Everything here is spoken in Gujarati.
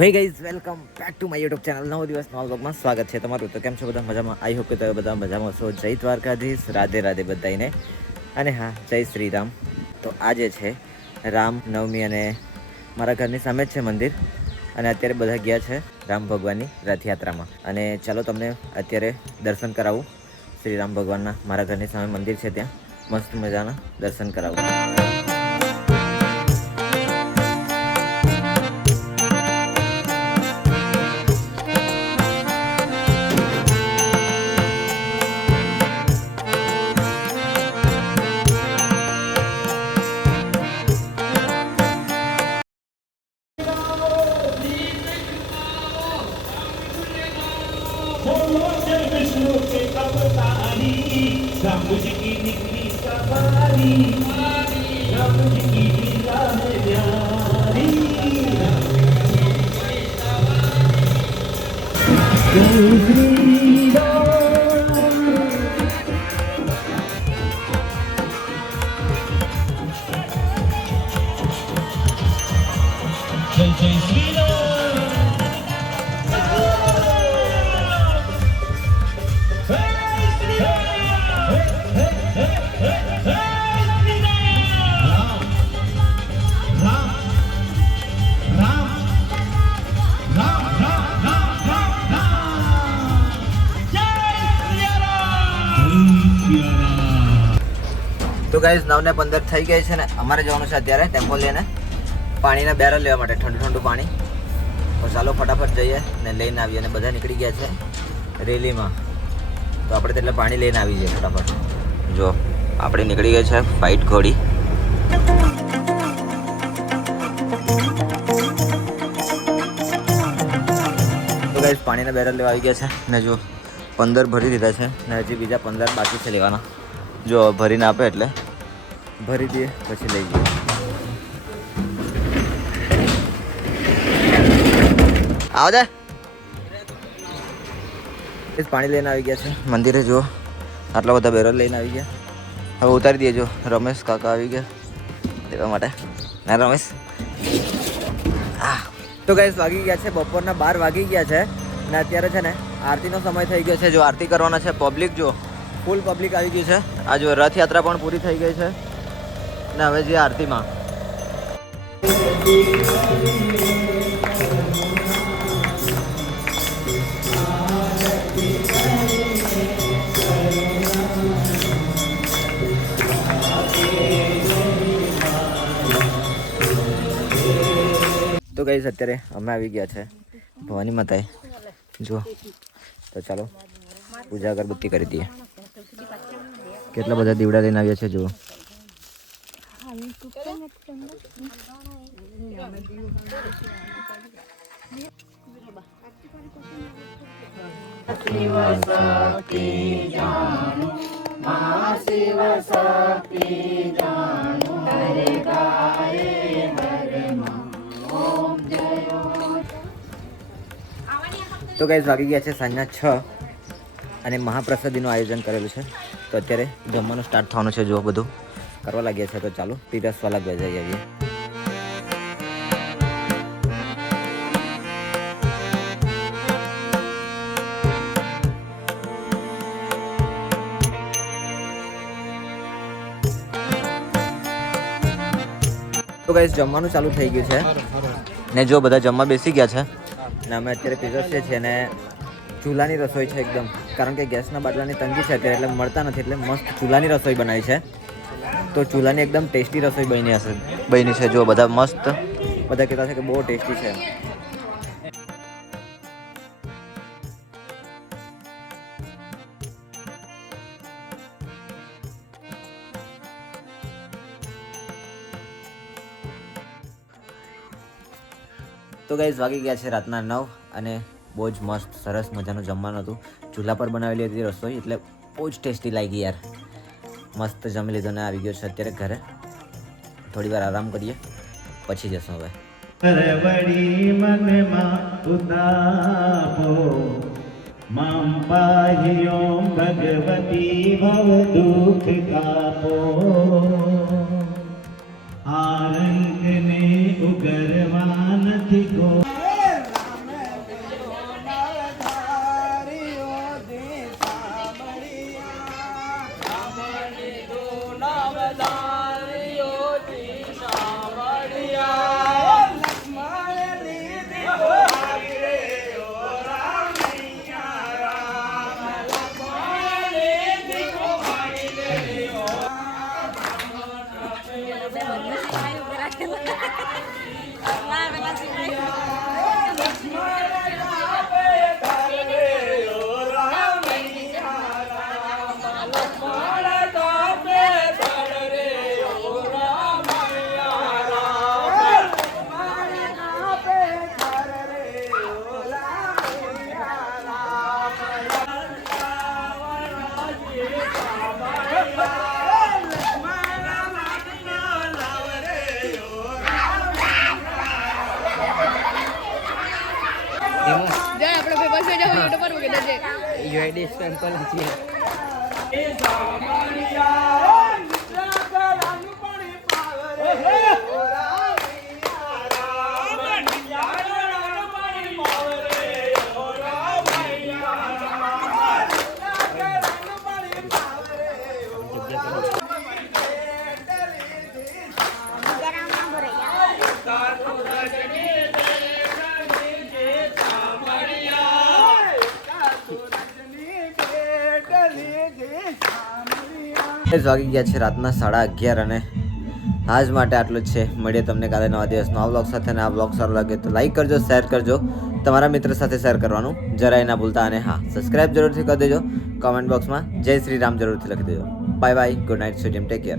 Hey guys welcome back to my YouTube channel. નવો દિવસ નવા બ્લોગમાં સ્વાગત છે તમારું. તો કેમ છો બધા? મજામાં? આઈ હોપ કે તમે બધા મજામાં છો. જય દ્વારકાધીશ, રાધે રાધે બધાને. અને હા, જય શ્રી રામ. તો આજે છે રામ નવમી અને મારા ઘરની સામે જ છે મંદિર, અને અત્યારે બધા ગયા છે રામ ભગવાનની રથયાત્રામાં. અને ચાલો તમને અત્યારે દર્શન કરાવું શ્રી રામ ભગવાનના. મારા ઘરની સામે મંદિર છે, ત્યાં મસ્ત મજાના દર્શન કરાવું. विष्णु के अवतारी राम जी की निकली सवारी राम जी की लीला है प्यारी जय जय श्री તો ગાઈઝ 9:15 થઈ ગઈ છે ને અમારે જવાનું છે અત્યારે ટેમ્પો લઈને પાણીના બેરલ લેવા માટે, ઠંડુ ઠંડુ પાણી. તો ચાલો ફટાફટ જઈએ ને લઈને આવીએ. અને બધા નીકળી ગયા છે રેલીમાં, તો આપણે એટલે પાણી લઈને આવી જઈએ ફટાફટ. જો આપણે નીકળી ગયા છે ફાઇટ ઘોડી. તો ગાઈઝ પાણીના બેરલ લેવા આવી ગયા છે ને જો 15 ભરી દીધા છે ને હજી બીજા 15 બાકી છે લેવાના. જો ભરીને આપે એટલે ભરી દઈએ પછી લઈ જઈએ. આવો દે. પાણી લઈને આવી ગયા છે મંદિરે. જો આટલા બધા બેરલ લઈને આવી ગયા. હવે ઉતારી દઈએ. જો રમેશ કાકા આવી ગયા લેવા માટે. ના રમેશ. તો ગાઈસ વાગી ગયા છે બપોરના 12 વાગી ગયા છે ને અત્યારે છે ને આરતીનો સમય થઈ ગયો છે. જો આરતી કરવાના છે. પબ્લિક જો ફૂલ પબ્લિક આવી ગઈ છે. આ જો રથયાત્રા પણ પૂરી થઈ ગઈ છે ને હવે જે આરતીમાં. તો ગાઈસ અત્યારે અમે આવી ગયા છે ભવાની માતાએ. જો તો ચાલો પૂજા અગરબત્તી કરી દઈએ. કેટલા બધા દીવડા લઈને આવ્યા છે જુઓ. તો ગાઈસ વાગી ગયા છે સાંજના 6 અને મહાપ્રસાદીનું આયોજન કરેલું છે. તો અત્યારે જમવાનું સ્ટાર્ટ થવાનું છે. જો બધું કરવા લાગ્યા છે. તો ચાલો પીરસવા લાગવા જઈ આવીએ. તો ગાઈસ જમવાનું ચાલુ થઈ ગયું છે ને જો બધા જમવા બેસી ગયા છે ને અમે અત્યારે પીરસીએ છીએ. અને ચૂલાની રસોઈ છે એકદમ, કારણ કે ગેસના બાટલાની તંગી છે અત્યારે, એટલે મળતા નથી. એટલે મસ્ત ચૂલાની રસોઈ બનાવી છે. તો ચૂલાની એકદમ ટેસ્ટી રસોઈ બની છે. જો બધા મસ્ત, બધા કહેતા છે કે બહુ ટેસ્ટી છે. તો ગાઈઝ વાગી ગયા છે રાતના 9 અને બહુ જ મસ્ત સરસ મજાનું જમવાનું હતું. ચૂલા પર બનાવેલી હતી રસોઈ, એટલે બહુ જ ટેસ્ટી લાગી યાર. મસ્ત જમી લીધું ને આવી ગયો છે અત્યારે ઘરે. થોડી વાર આરામ કરીએ પછી જશું હવે. વડી મનમાં ઉતાપો મામ પાહ્યો ભગવતી ભવ દુઃખ કાપો આરંગને ઉગરવા નથી કો બ્લોગ में जब यूट्यूब पर મૂકી દેજે યુઆઈડી સેમ્પલ છે એ સામણિયા નિદ્રા કરાનું પાણી પાવરે વાગી ગયા છે રાતના 11:30 અને આજ માટે આટલું જ છે. મળીએ તમને કાલે નવા દિવસનો આ વ્લોગ સાથે. અને આ વ્લોગ સારો લાગે તો લાઈક કરજો, શેર કરજો, તમારા મિત્ર સાથે શેર કરવાનું જરાય ના ભૂલતા. અને હા, સબસ્ક્રાઇબ જરૂરથી કરી દેજો. કોમેન્ટ બોક્સમાં જય શ્રી રામ જરૂરથી લખી દેજો. Bye bye, good night, sweet dream, take care.